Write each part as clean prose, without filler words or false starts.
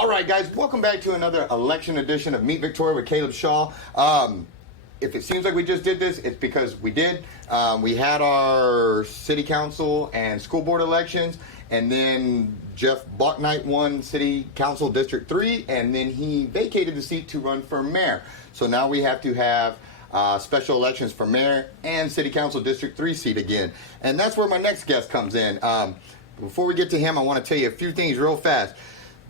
All right, guys, welcome back to another election edition of Meet Victoria with Caleb Shaw. If it seems like we just did this, it's because we did. We had our city council and school board elections, and then Jeff Bachnight won city council District 3, and then he vacated the seat to run for mayor. So now we have to have special elections for mayor and city council District 3 seat again. And that's where my next guest comes in. Before we get to him, I want to tell you a few things real fast.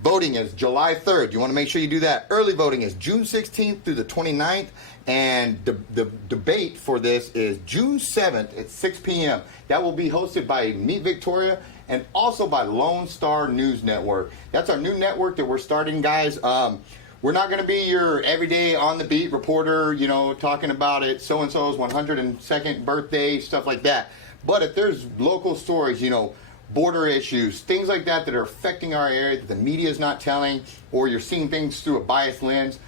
Voting is July 3rd. You want to make sure you do that. Early voting is June 16th through the 29th. And the debate for this is June 7th at 6 p.m. That will be hosted by Meet Victoria and also by Lone Star News Network. That's our new network that we're starting, guys. We're not going to be your everyday on-the-beat reporter, you know, talking about it, so-and-so's 102nd birthday, stuff like that. But if there's local stories, you know, border issues, things like that that are affecting our area that the media is not telling, or you're seeing things through a biased lens,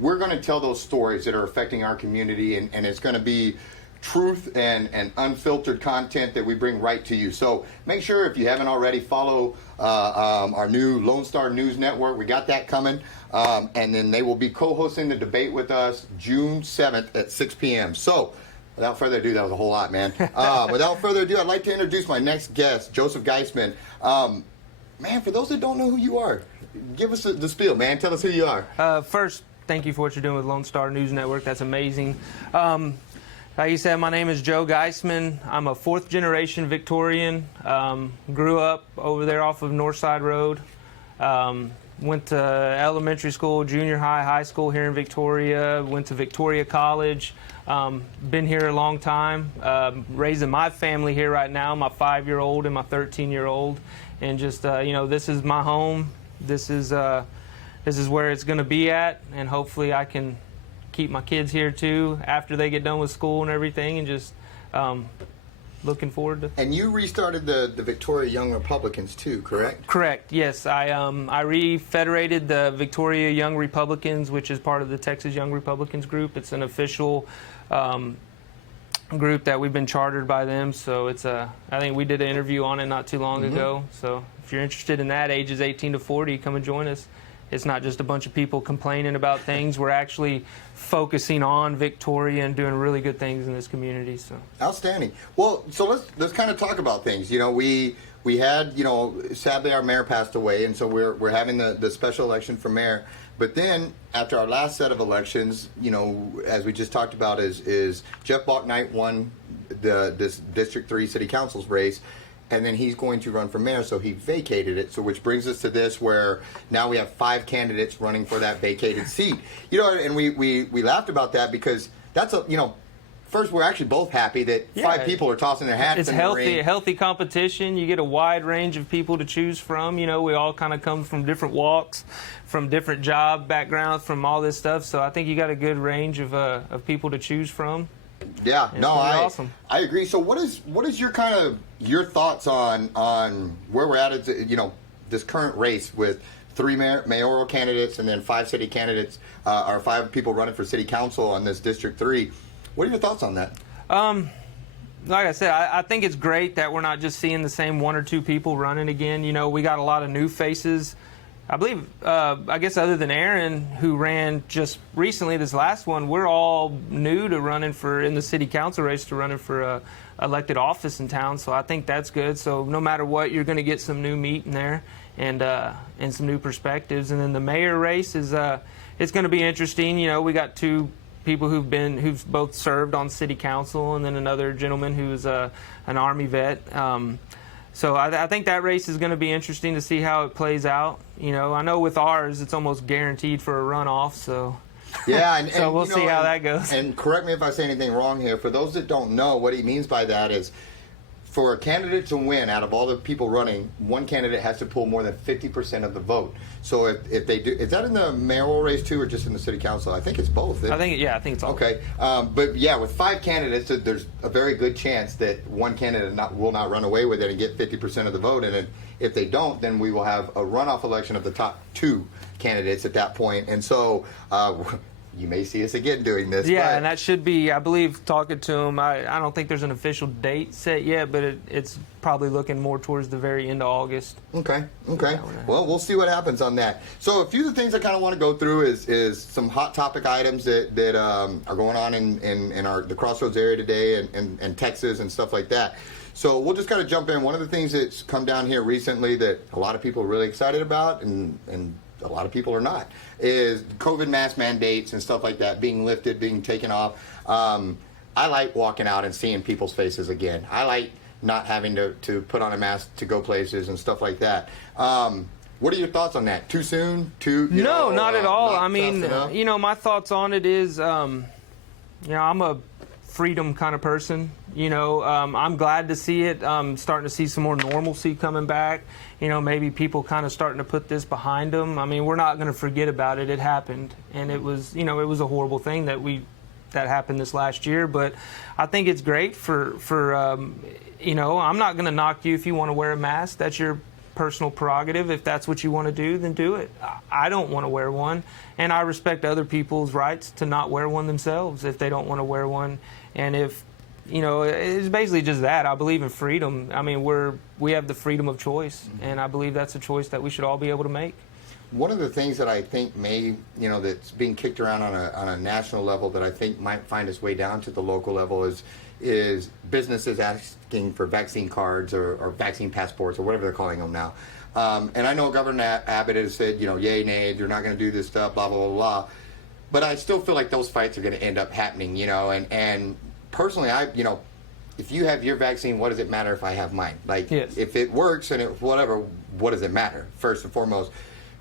we're going to tell those stories that are affecting our community, and it's going to be truth and unfiltered content that we bring right to you. So make sure, if you haven't already, follow our new Lone Star News Network. We got that coming, and then they will be co-hosting the debate with us June 7th at 6 p.m. So without further ado, that was a whole lot, man. Without further ado, I'd like to introduce my next guest, Joseph Geistman. Man, for those that don't know who you are, give us the spiel, man. Tell us who you are. First, thank you for what you're doing with Lone Star News Network. That's amazing. Like you said, my name is Joe Geistman. I'm a fourth-generation Victorian. Grew up over there off of Northside Road. Went to elementary school, junior high, high school here in Victoria. Went to Victoria College. Been here a long time. Raising my family here right now, my 5-year-old and my 13-year-old. And just, you know, this is my home. This is where it's going to be at. And hopefully I can keep my kids here too after they get done with school and everything, and just looking forward to. And you restarted the Victoria Young Republicans too, correct? Correct. Yes, I refederated the Victoria Young Republicans, which is part of the Texas Young Republicans group. It's an official group that we've been chartered by them. So it's I think we did an interview on it not too long ago. So if you're interested in that, ages 18 to 40, come and join us. It's not just a bunch of people complaining about things. We're actually focusing on Victoria and doing really good things in this community. So outstanding. Well, so let's kind of talk about things. You know, we had, you know, sadly our mayor passed away, and so we're having the special election for mayor. But then after our last set of elections, you know, as we just talked about, is Jeff Bachnight won this District 3 City Council's race. And then he's going to run for mayor, so he vacated it. So which brings us to this, where now we have 5 candidates running for that vacated seat. You know, and we laughed about that because that's you know, first we're actually both happy that 5 people are tossing their hats in the ring. It's healthy competition. You get a wide range of people to choose from. You know, we all kind of come from different walks, from different job backgrounds, from all this stuff. So I think you got a good range of people to choose from. Yeah, no, awesome. I agree. So what is your kind of your thoughts on where we're at, you know, this current race with 3 mayoral candidates and then 5 city candidates, or 5 people running for city council on this District 3? What are your thoughts on that? Like I said, I think it's great that we're not just seeing the same 1 or 2 people running again. You know, we got a lot of new faces. I believe, I guess other than Aaron, who ran just recently, this last one, we're all new to running in the city council race, to running for elected office in town. So I think that's good. So no matter what, you're going to get some new meat in there and some new perspectives. And then the mayor race is it's going to be interesting. You know, we got 2 people who've both served on city council, and then another gentleman who's an Army vet. So I think that race is going to be interesting to see how it plays out. You know, I know with ours, it's almost guaranteed for a runoff. So yeah, so we'll see how that goes. And correct me if I say anything wrong here. For those that don't know, what he means by that is, for a candidate to win, out of all the people running, one candidate has to pull more than 50% of the vote. So if they do, is that in the mayoral race too, or just in the city council? I think it's both. I think it's all. Okay, but yeah, with 5 candidates, there's a very good chance that one candidate will not run away with it and get 50% of the vote. And then if they don't, then we will have a runoff election of the top 2 candidates at that point. And so you may see us again doing this. Yeah, but and that should be, I believe, talking to him, I don't think there's an official date set yet, but it's probably looking more towards the very end of August. Okay. Well, we'll see what happens on that. So a few of the things I kind of want to go through is some hot topic items that are going on in the Crossroads area today and Texas and stuff like that. So we'll just kind of jump in. One of the things that's come down here recently that a lot of people are really excited about and a lot of people are not, is COVID mask mandates and stuff like that being lifted, being taken off. I like walking out and seeing people's faces again. I like not having to put on a mask to go places and stuff like that. What are your thoughts on that? Too soon? No, not at all. Not I mean, fast enough? my thoughts on it is, I'm a freedom kind of person. I'm glad to see it. I'm starting to see some more normalcy coming back. Maybe people kind of starting to put this behind them. I mean, we're not going to forget about it. It happened, and it was, it was a horrible thing that happened this last year. But I think it's great for I'm not going to knock you if you want to wear a mask. That's your personal prerogative. If that's what you want to do, then do it. I don't want to wear one, and I respect other people's rights to not wear one themselves if they don't want to wear one. And if it's basically just that. I believe in freedom. I mean, we have the freedom of choice, and I believe that's a choice that we should all be able to make. One of the things that I think that's being kicked around on a national level that I think might find its way down to the local level is businesses asking for vaccine cards or vaccine passports or whatever they're calling them now. And I know Governor Abbott has said, yay, nay, they're not going to do this stuff, blah, blah, blah, blah. But I still feel like those fights are going to end up happening, and personally, if you have your vaccine, what does it matter if I have mine? Like, yes. If it works and whatever, what does it matter, first and foremost?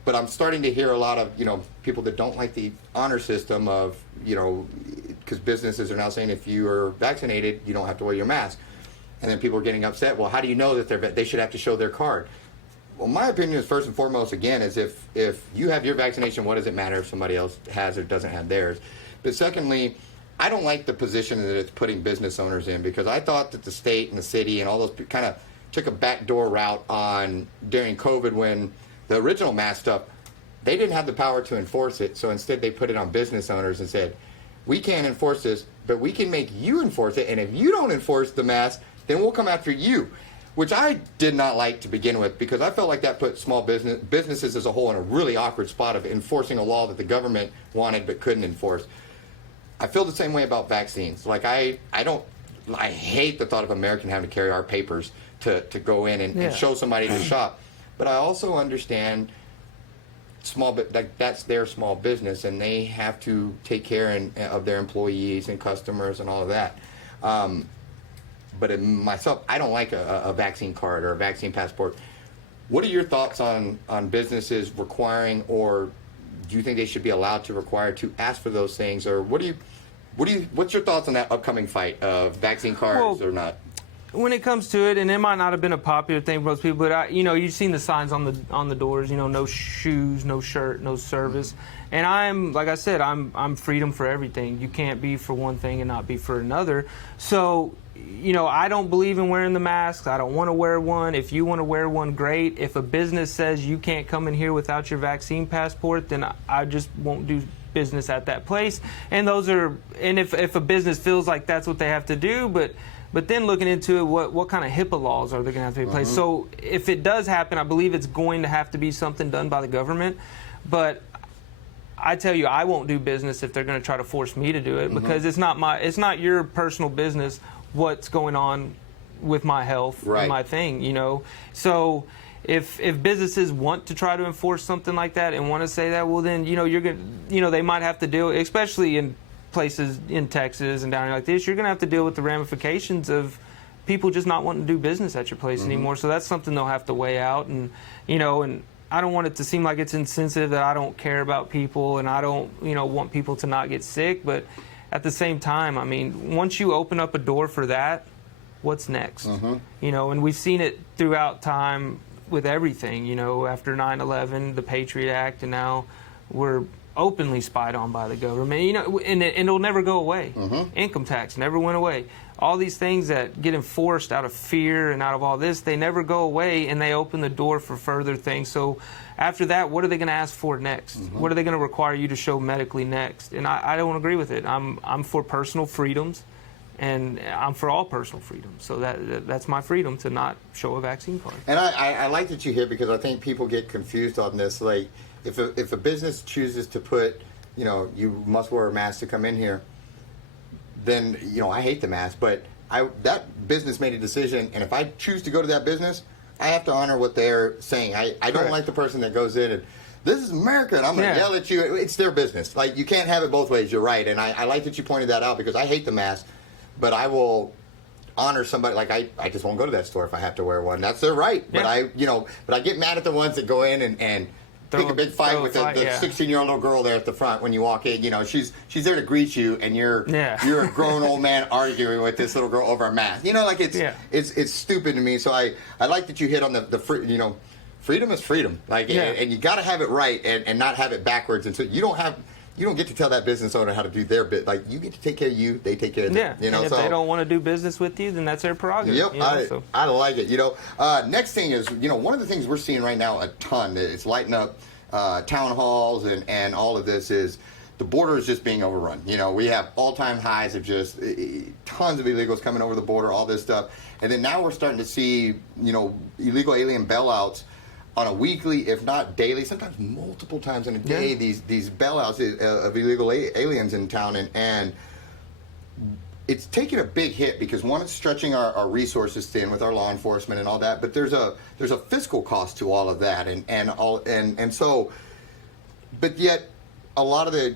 But I'm starting to hear a lot of, people that don't like the honor system of, because businesses are now saying if you are vaccinated, you don't have to wear your mask. And then people are getting upset. Well, how do you know that they should have to show their card? Well, my opinion is first and foremost, again, is if you have your vaccination, what does it matter if somebody else has or doesn't have theirs? But secondly, I don't like the position that it's putting business owners in, because I thought that the state and the city and all those kind of took a backdoor route during COVID when the original mask stuff, they didn't have the power to enforce it. So instead they put it on business owners and said, we can't enforce this, but we can make you enforce it. And if you don't enforce the mask, then we'll come after you, which I did not like to begin with, because I felt like that put small businesses as a whole in a really awkward spot of enforcing a law that the government wanted but couldn't enforce. I feel the same way about vaccines. Like I hate the thought of American having to carry our papers to go in and show somebody to shop. But I also understand that's their small business, and they have to take care of their employees and customers and all of that. But myself, I don't like a vaccine card or a vaccine passport. What are your thoughts on businesses requiring, or do you think they should be allowed to require to ask for those things, or what's your thoughts on that upcoming fight of vaccine cards or not? When it comes to it, and it might not have been a popular thing for most people, but you've seen the signs on the doors, no shoes, no shirt, no service. And like I said, I'm freedom for everything. You can't be for one thing and not be for another. So, I don't believe in wearing the masks. I don't want to wear one. If you want to wear one, great. If a business says you can't come in here without your vaccine passport, then I just won't do business at that place. And if a business feels like that's what they have to do, but then looking into it, what kind of HIPAA laws are they going to have to be in place? So if it does happen, I believe it's going to have to be something done by the government. But I tell you, I won't do business if they're going to try to force me to do it, because it's not your personal business what's going on with my health and my thing, So if businesses want to try to enforce something like that and want to say that, well then, you're going to, they might have to deal, especially in places in Texas and down here like this, you're going to have to deal with the ramifications of people just not wanting to do business at your place anymore. So that's something they'll have to weigh out. And, and I don't want it to seem like it's insensitive that I don't care about people and I don't, want people to not get sick. But at the same time, I mean, once you open up a door for that, what's next? And we've seen it throughout time with everything, after 9/11, the Patriot Act, and now we're openly spied on by the government, and it'll never go away. Income tax never went away. All these things that get enforced out of fear and out of all this, they never go away, and they open the door for further things. So after that, what are they going to ask for next? What are they going to require you to show medically next? And I don't agree with it. I'm for personal freedoms, and I'm for all personal freedoms. So that's my freedom to not show a vaccine card. And I like that you hit, because I think people get confused on this. Like, if a business chooses to put, you must wear a mask to come in here, then, I hate the mask, but that business made a decision, and if I choose to go to that business, I have to honor what they're saying. I don't like the person that goes in and, this is America, and I'm going to yell at you. It's their business. Like, you can't have it both ways. You're right, and I like that you pointed that out, because I hate the mask, but I will honor somebody. Like, I just won't go to that store if I have to wear one. That's their right. Yeah. But I get mad at the ones that go in and pick a big fight with the 16-year-old little girl there at the front when you walk in. She's there to greet you, and you're a grown old man arguing with this little girl over a mask. It's stupid to me. So I like that you hit on the freedom is freedom. And you got to have it right and not have it backwards. And so you don't get to tell that business owner how to do their bit. Like, you get to take care of you, they take care of them. And if they don't want to do business with you, then that's their prerogative. Yep, I like it. Next thing is, one of the things we're seeing right now a ton, it's lighting up town halls and all of this, is the border is just being overrun. We have all-time highs of just tons of illegals coming over the border, all this stuff. And then now we're starting to see, illegal alien bailouts on a weekly, if not daily, sometimes multiple times in a day, these bailouts of illegal aliens in town, and it's taking a big hit, because one, it's stretching our resources thin with our law enforcement and all that, but there's a fiscal cost to all of that, and so, but yet a lot of the,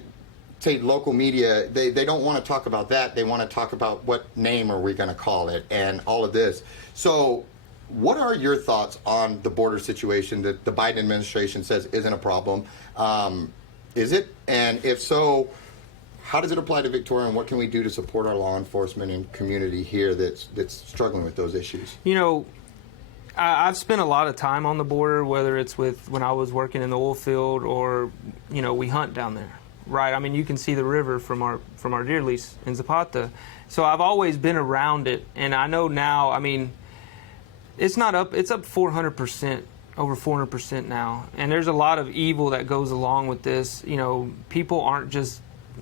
say, local media, they don't want to talk about that. They want to talk about what name are we going to call it and all of this. So what are your thoughts on the border situation that the Biden administration says isn't a problem? Is it? And if so, how does it apply to Victoria, and what can we do to support our law enforcement and community here that's struggling with those issues? I've spent a lot of time on the border, whether it's when I was working in the oil field or, we hunt down there, right? I mean, you can see the river from our deer lease in Zapata. So I've always been around it, and I know now, I mean, it's up 400%, over 400% now. And there's a lot of evil that goes along with this. People aren't just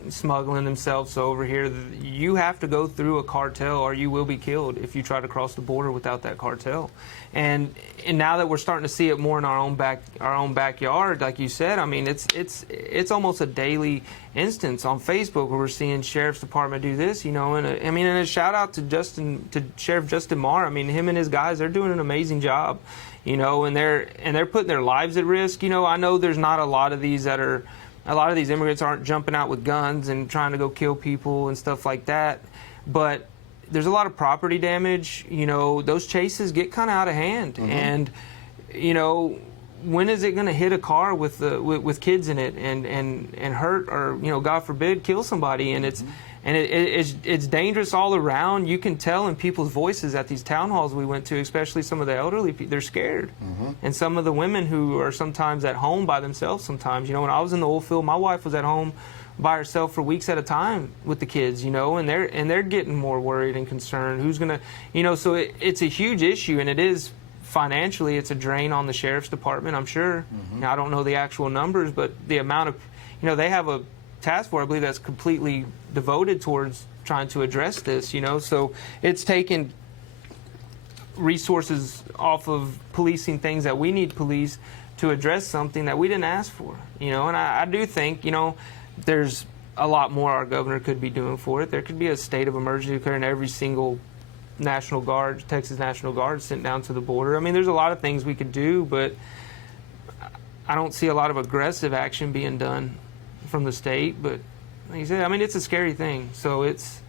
smuggling themselves over here. You have to go through a cartel, or you will be killed if you try to cross the border without that cartel. And now that we're starting to see it more in our own backyard, like you said, I mean, it's almost a daily instance on Facebook where we're seeing Sheriff's Department do this, and a shout out to Sheriff Justin Marr. I mean, him and his guys, they're doing an amazing job, and they're putting their lives at risk. I know there's not a lot of these immigrants aren't jumping out with guns and trying to go kill people and stuff like that, but there's a lot of property damage. Those chases get kind of out of hand, and when is it going to hit a car with kids in it and hurt, or God forbid, kill somebody? And it's dangerous all around. You can tell in people's voices at these town halls we went to, especially some of the elderly people, they're scared. And some of the women who are sometimes at home by themselves sometimes. When I was in the oil field, my wife was at home by herself for weeks at a time with the kids, and they're getting more worried and concerned. Who's gonna, so it's a huge issue, and it is financially, it's a drain on the sheriff's department, I'm sure. I don't know the actual numbers, but the amount of, they have a task force, I believe, that's completely devoted towards trying to address this, so it's taken resources off of policing things that we need police to address something that we didn't ask for, and I do think, there's a lot more our governor could be doing for it. There could be a state of emergency occurring, every single National Guard, Texas National Guard sent down to the border. I mean, there's a lot of things we could do, but I don't see a lot of aggressive action being done from the state. But like you said, I mean, it's a scary thing. So it's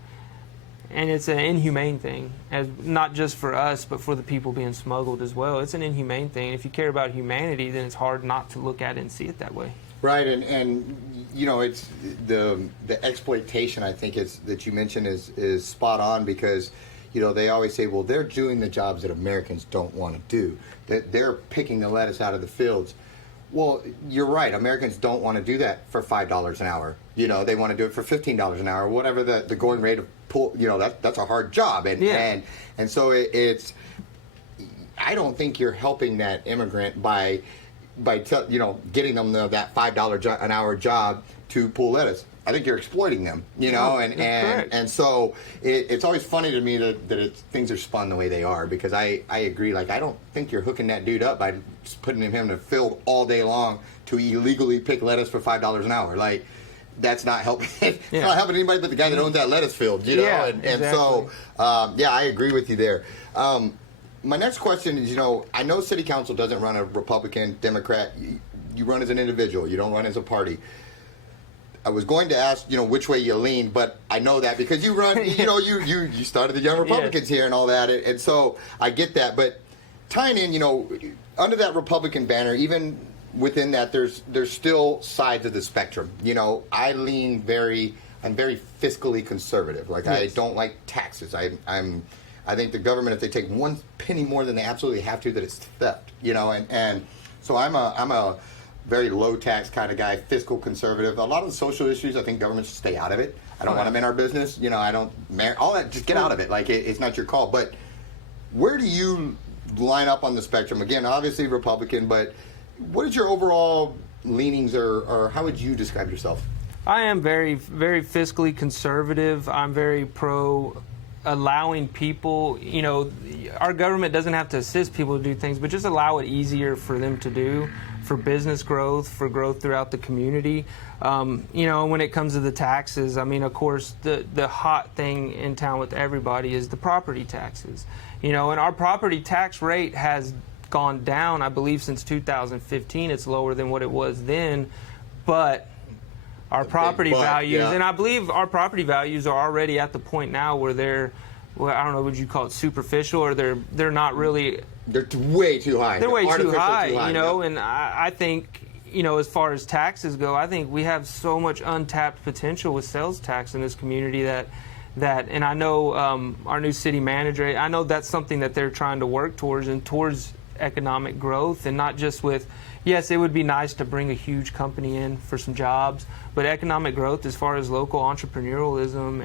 an inhumane thing, as not just for us, but for the people being smuggled as well. It's an inhumane thing. If you care about humanity, then it's hard not to look at it and see it that way. Right, and it's the exploitation, I think, that you mentioned is spot on, because they always say, well, they're doing the jobs that Americans don't want to do, that they're picking the lettuce out of the fields. Well, you're right. Americans don't want to do that for $5 an hour. You know, they want to do it for $15 an hour, whatever the going rate of pull. You know, that's a hard job, and so it's. I don't think you're helping that immigrant by getting them that $5 an hour job to pull lettuce. I think you're exploiting them, and so it's always funny to me that things are spun the way they are, because I agree. Like, I don't think you're hooking that dude up by just putting him in a field all day long to illegally pick lettuce for $5 an hour. Like, that's not helping. It's not helping anybody but the guy that owns that lettuce field, Yeah, and so I agree with you there. My next question is, I know City Council doesn't run a Republican, Democrat. You run as an individual. You don't run as a party. I was going to ask, which way you lean, but I know that because you run, you started the Young Republicans here and all that, and so I get that. But tying in, under that Republican banner, even within that, there's still sides of the spectrum. I'm very fiscally conservative. Like, I don't like taxes. I think the government, if they take one penny more than they absolutely have to, that it's theft. And so I'm a very low tax kind of guy, fiscal conservative. A lot of the social issues, I think government should stay out of it. I don't want them in our business. I don't all that. Just get out of it. Like, it's not your call. But where do you line up on the spectrum? Again, obviously Republican, but what is your overall leanings, or how would you describe yourself? I am very, very fiscally conservative. I'm very pro allowing people, our government doesn't have to assist people to do things, but just allow it easier for them to do, for business growth, for growth throughout the community. When it comes to the taxes, of course, the hot thing in town with everybody is the property taxes. And our property tax rate has gone down, I believe, since 2015. It's lower than what it was then, but our property values, and I believe our property values are already at the point now where they're, I don't know, would you call it superficial, or they're not really. They're way too high. They're way too high, and I think, as far as taxes go, I think we have so much untapped potential with sales tax in this community that, and I know our new city manager, I know that's something that they're trying to work towards economic growth, and not just with, yes, it would be nice to bring a huge company in for some jobs, but economic growth as far as local entrepreneurialism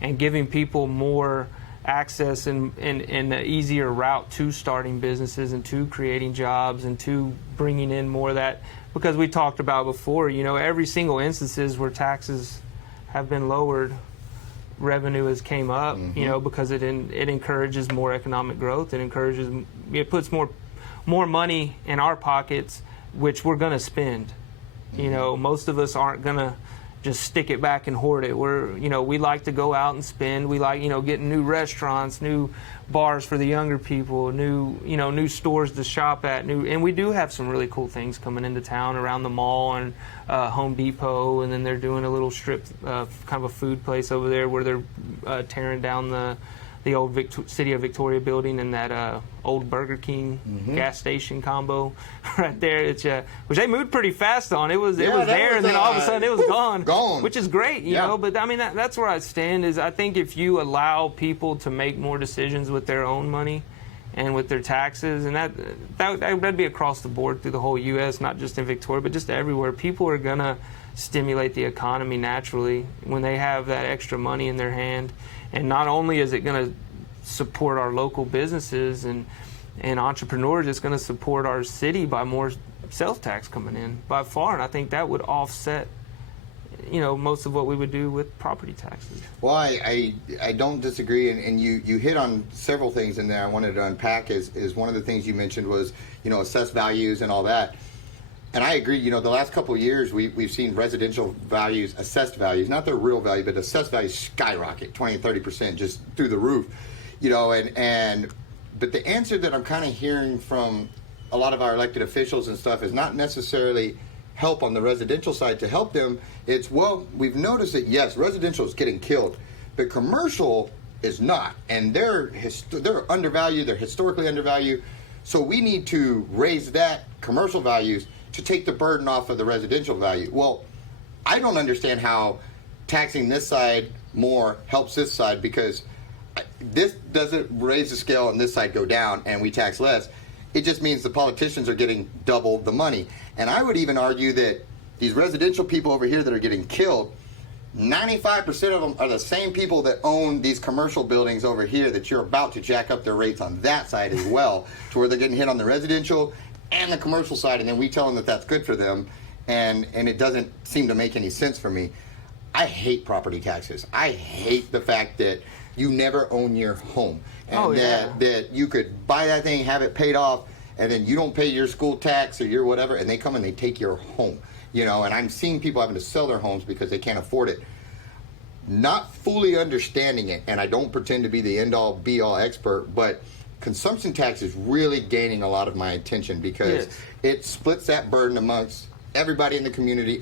and giving people more access and an easier route to starting businesses and to creating jobs and to bringing in more of that. Because we talked about before, every single instances where taxes have been lowered, revenue has came up, because it encourages more economic growth. It puts more money in our pockets, which we're going to spend. Most of us aren't going to just stick it back and hoard it. We like to go out and spend. We like, getting new restaurants, new bars for the younger people, new stores to shop at, and we do have some really cool things coming into town around the mall and Home Depot, and then they're doing a little strip, kind of a food place over there where they're tearing down the old City of Victoria building and that old Burger King gas station combo right there. It's which they moved pretty fast on. It was there, and then all of a sudden it was gone, which is great, you know. But that's where I stand. Is I think if you allow people to make more decisions with their own money and with their taxes, and that'd be across the board through the whole U.S., not just in Victoria, but just everywhere. People are gonna stimulate the economy naturally when they have that extra money in their hand. And not only is it going to support our local businesses and entrepreneurs, it's going to support our city by more sales tax coming in by far. And I think that would offset, most of what we would do with property taxes. Well, I don't disagree, and you hit on several things in there I wanted to unpack. Is one of the things you mentioned was, assessed values and all that. And I agree, the last couple of years we've seen residential values, assessed values, not their real value, but assessed values skyrocket, 20 and 30% just through the roof, but the answer that I'm kind of hearing from a lot of our elected officials and stuff is not necessarily help on the residential side to help them. It's, well, we've noticed that, yes, residential is getting killed, but commercial is not. And they're undervalued, they're historically undervalued. So we need to raise that commercial values to take the burden off of the residential value. Well, I don't understand how taxing this side more helps this side, because this doesn't raise the scale and this side go down and we tax less. It just means the politicians are getting double the money. And I would even argue that these residential people over here that are getting killed, 95% of them are the same people that own these commercial buildings over here that you're about to jack up their rates on that side as well, to where they're getting hit on the residential and the commercial side, and then we tell them that that's good for them, and it doesn't seem to make any sense for me. I hate property taxes. I hate the fact that you never own your home, and that you could buy that thing, have it paid off, and then you don't pay your school tax or your whatever, and they come and they take your home. You know, and I'm seeing people having to sell their homes because they can't afford it. Not fully understanding it, and I don't pretend to be the end-all, be-all expert, but consumption tax is really gaining a lot of my attention because it splits that burden amongst everybody in the community,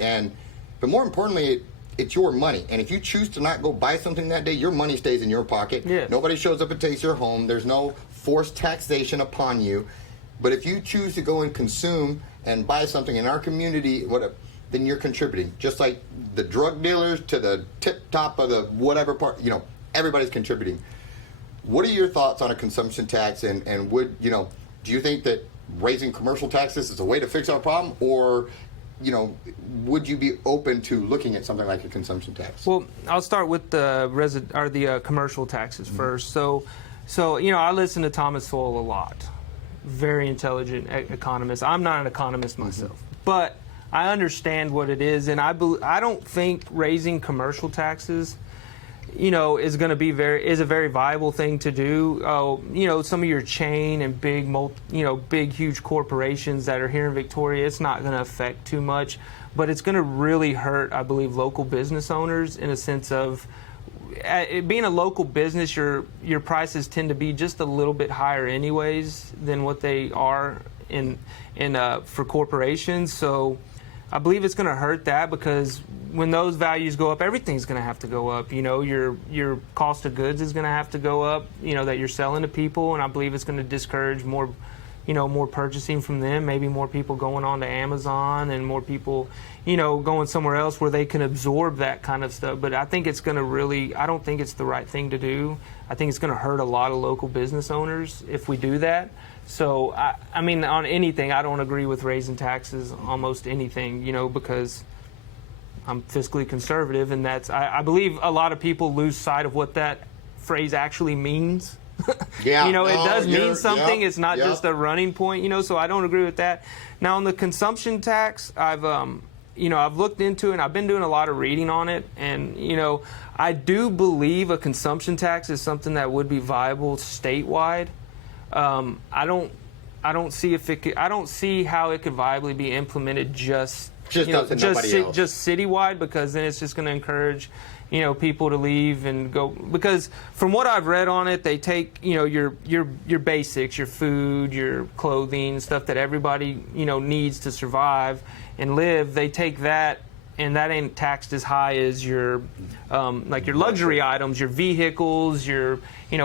but more importantly, it's your money. And if you choose to not go buy something that day, your money stays in your pocket. Yes. Nobody shows up and takes your home. There's no forced taxation upon you. But if you choose to go and consume and buy something in our community, then you're contributing. Just like the drug dealers to the tip top of the whatever part, everybody's contributing. What are your thoughts on a consumption tax, and would, do you think that raising commercial taxes is a way to fix our problem, or, would you be open to looking at something like a consumption tax? Well, I'll start with the commercial taxes first. So I listen to Thomas Sowell a lot. Very intelligent economist. I'm not an economist myself, but I understand what it is, and I don't think raising commercial taxes, is going to be a very viable thing to do. Some of your chain and big huge corporations that are here in Victoria, it's not going to affect too much, but it's going to really hurt, I believe, local business owners in a sense of being a local business, your prices tend to be just a little bit higher anyways than what they are for corporations. So I believe it's going to hurt that, because when those values go up, everything's going to have to go up. Your cost of goods is going to have to go up, that you're selling to people, and I believe it's going to discourage more purchasing from them, maybe more people going on to Amazon and more people, going somewhere else where they can absorb that kind of stuff. But I think it's going to I don't think it's the right thing to do. I think it's going to hurt a lot of local business owners if we do that. So, I mean, on anything, I don't agree with raising taxes, almost anything, because I'm fiscally conservative, and I believe a lot of people lose sight of what that phrase actually means. Yeah. It does mean something. It's not just a running point, so I don't agree with that. Now, on the consumption tax, I've looked into it, and I've been doing a lot of reading on it, and, I do believe a consumption tax is something that would be viable statewide. I don't see how it could viably be implemented just citywide, because then it's just going to encourage people to leave and go, because from what I've read on it, they take your basics, your food, your clothing, stuff that everybody needs to survive and live. They take that, and that ain't taxed as high as your like your luxury items, your vehicles, your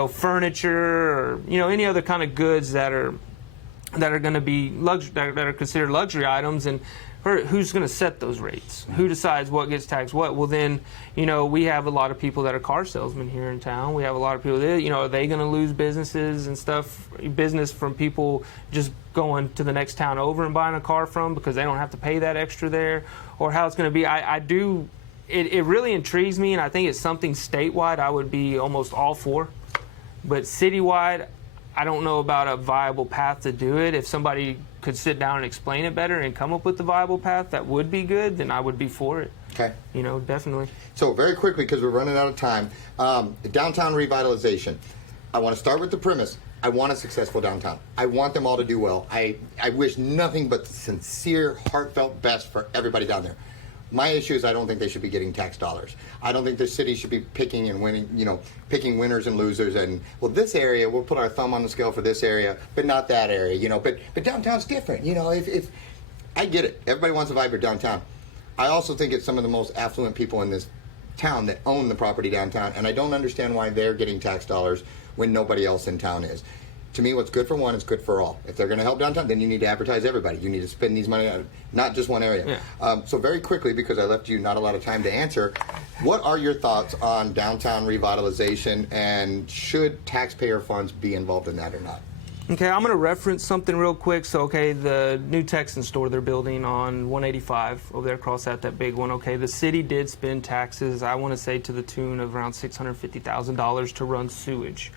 furniture, or any other kind of goods that are going to be that are considered luxury items. And who's going to set those rates? Who decides what gets taxed what? Well, then, we have a lot of people that are car salesmen here in town. We have a lot of people that, are they going to lose businesses and stuff, business from people just going to the next town over and buying a car from because they don't have to pay that extra there, or how it's going to be? It really intrigues me, and I think it's something statewide I would be almost all for. But citywide, I don't know about a viable path to do it. If somebody could sit down and explain it better and come up with the viable path that would be good, then I would be for it. Okay. Definitely. So very quickly, because we're running out of time, downtown revitalization. I want to start with the premise. I want a successful downtown. I want them all to do well. I wish nothing but the sincere, heartfelt best for everybody down there. My issue is I don't think they should be getting tax dollars. I don't think the city should be picking and winning, picking winners and losers. And, well, this area, we'll put our thumb on the scale for this area, but not that area, But downtown's different, If I get it. Everybody wants a vibrant downtown. I also think it's some of the most affluent people in this town that own the property downtown, and I don't understand why they're getting tax dollars when nobody else in town is. To me, what's good for one is good for all. If they're going to help downtown, then you need to advertise everybody. You need to spend these money on not just one area. Yeah. So very quickly, because I left you not a lot of time to answer, what are your thoughts on downtown revitalization, and should taxpayer funds be involved in that or not? Okay, I'm going to reference something real quick. So, okay, the new Texan store they're building on 185 over there across that big one. Okay, the city did spend taxes, I want to say, to the tune of around $650,000 to run sewage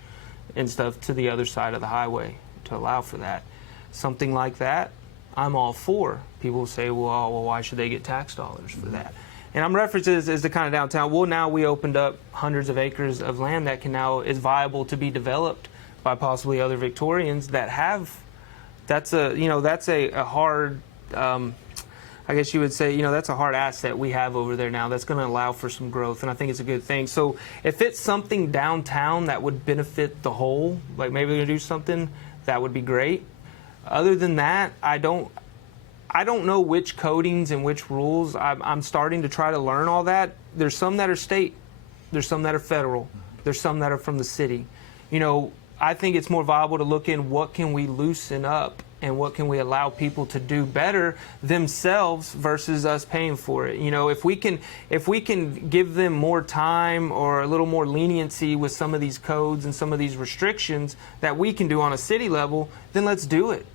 and stuff to the other side of the highway to allow for that. Something like that, I'm all for. People say, well, why should they get tax dollars for that? And I'm referencing as the kind of downtown. Well, now we opened up hundreds of acres of land that is viable to be developed by possibly other Victorians that have. That's a hard. I guess you would say, that's a hard asset we have over there now. That's going to allow for some growth, and I think it's a good thing. So if it's something downtown that would benefit the whole, like maybe they're going to do something, that would be great. Other than that, I don't know which codings and which rules. I'm starting to try to learn all that. There's some that are state. There's some that are federal. There's some that are from the city. I think it's more viable to look in what can we loosen up and what can we allow people to do better themselves versus us paying for it. If we can give them more time or a little more leniency with some of these codes and some of these restrictions that we can do on a city level, then let's do it.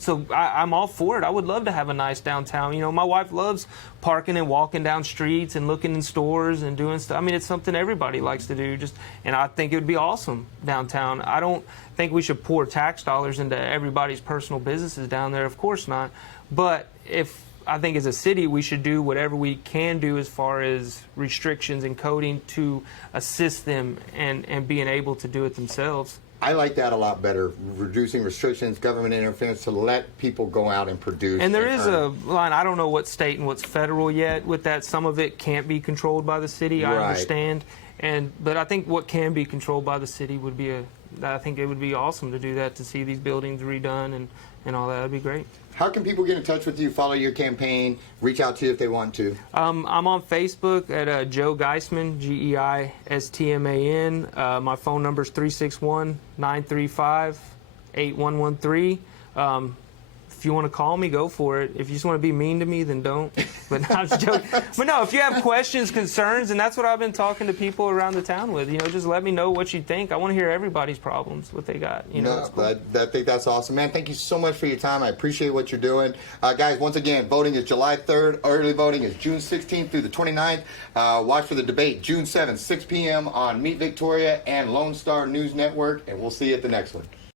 So I'm all for it. I would love to have a nice downtown. My wife loves parking and walking down streets and looking in stores and doing stuff. I mean, it's something everybody likes to do. And I think it would be awesome downtown. I don't think we should pour tax dollars into everybody's personal businesses down there. Of course not. But I think as a city, we should do whatever we can do as far as restrictions and coding to assist them and being able to do it themselves. I like that a lot better, reducing restrictions, government interference to let people go out and produce. And there is a line, I don't know what's state and what's federal yet with that. Some of it can't be controlled by the city, I understand. But I think what can be controlled by the city would be I think it would be awesome to do that, to see these buildings redone and all that. That'd be great. How can people get in touch with you, follow your campaign, reach out to you if they want to? I'm on Facebook at Joe Geistman, Geistman. My phone number is 361-935-8113. If you want to call me, go for it. If you just want to be mean to me, then don't. But I'm just joking. But no, if you have questions, concerns, and that's what I've been talking to people around the town with. Just let me know what you think. I want to hear everybody's problems, what they got. Cool. I think that's awesome, man. Thank you so much for your time. I appreciate what you're doing. Guys, once again, voting is July 3rd. Early voting is June 16th through the 29th. Watch for the debate June 7th, 6 p.m. on Meet Victoria and Lone Star News Network, and we'll see you at the next one.